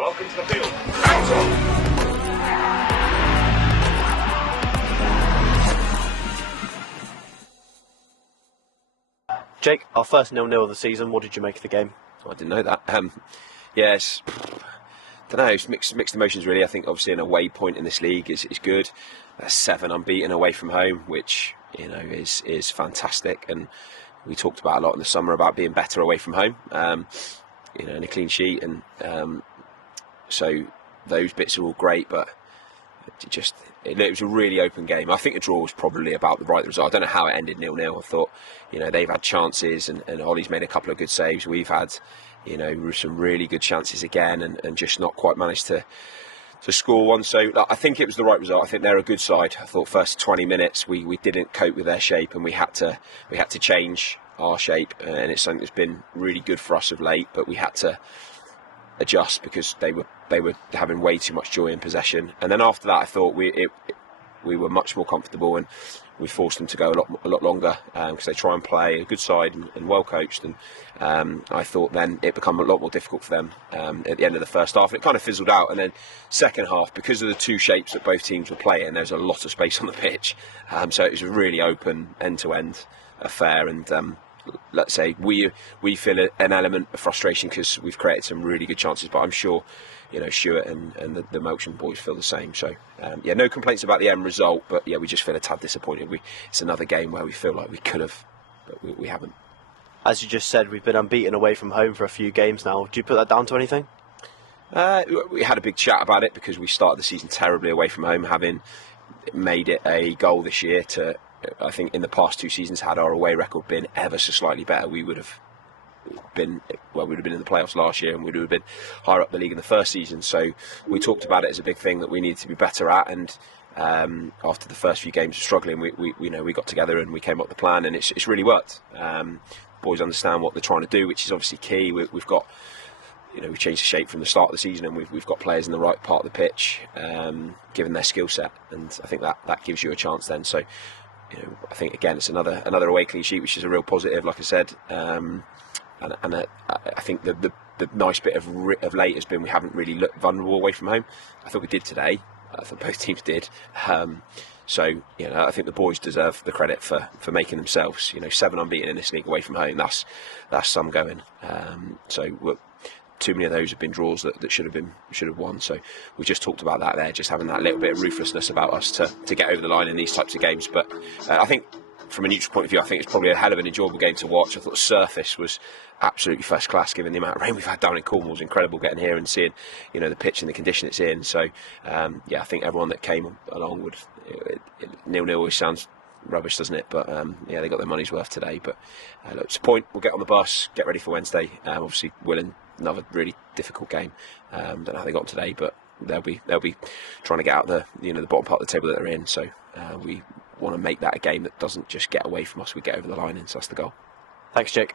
Welcome to the field. Out on. Jake, our first 0-0 of the season. What did you make of the game? I didn't know that. Yes, don't know. It's mixed emotions really. I think obviously an away point in this league is good. 7 unbeaten away from home, which is fantastic. And we talked about a lot in the summer about being better away from home. And a clean sheet, and so those bits are all great, but it was a really open game. I think the draw was probably about the right result. I don't know how it ended 0-0. I thought, they've had chances, and Ollie's made a couple of good saves. We've had, some really good chances again, and just not quite managed to score one. So I think it was the right result. I think they're a good side. I thought first 20 minutes we didn't cope with their shape, and we had to change our shape, and it's something that's been really good for us of late. But we had to adjust because they were having way too much joy in possession. And then after that, I thought we were much more comfortable, and we forced them to go a lot longer because they try and play a good side and well coached. And I thought then it became a lot more difficult for them at the end of the first half. And it kind of fizzled out. And then second half, because of the two shapes that both teams were playing, there was a lot of space on the pitch. So it was a really open end-to-end affair. And let's say we feel an element of frustration because we've created some really good chances, but I'm sure Stuart and the Melksham boys feel the same. So no complaints about the end result, but we just feel a tad disappointed. It's another game where we feel like we could have, but we haven't. As you just said, we've been unbeaten away from home for a few games now. Do you put that down to anything? We had a big chat about it because we started the season terribly away from home, having made it a goal this year to, I think in the past 2 seasons, had our away record been ever so slightly better, we would have been in the playoffs last year, and we would have been higher up the league in the first season. So we talked about it as a big thing that we needed to be better at, and after the first few games of struggling, we got together and we came up with the plan, and it's really worked. Boys understand what they're trying to do, which is obviously key. We've got we've changed the shape from the start of the season, and we've got players in the right part of the pitch, given their skill set, and I think that gives you a chance then. So I think again it's another away clean sheet, which is a real positive, like I said. And I think the nice bit of late has been we haven't really looked vulnerable away from home. I thought we did today. I thought both teams did. So I think the boys deserve the credit for making themselves. 7 unbeaten in this league away from home. That's some going. Too many of those have been draws that should have won. So we just talked about that there, just having that little bit of ruthlessness about us to get over the line in these types of games. But I think from a neutral point of view, I think it's probably a hell of an enjoyable game to watch. I thought the surface was absolutely first class, given the amount of rain we've had down in Cornwall. It was incredible getting here and seeing the pitch and the condition it's in. So I think everyone that came along would 0-0 always sounds rubbish, doesn't it? But they got their money's worth today. But look, it's a point. We'll get on the bus, get ready for Wednesday. Obviously, Willing, another really difficult game. Don't know how they got on today, but they'll be trying to get out the bottom part of the table that they're in. So we want to make that a game that doesn't just get away from us, we get over the line in. So that's the goal. Thanks, Jake.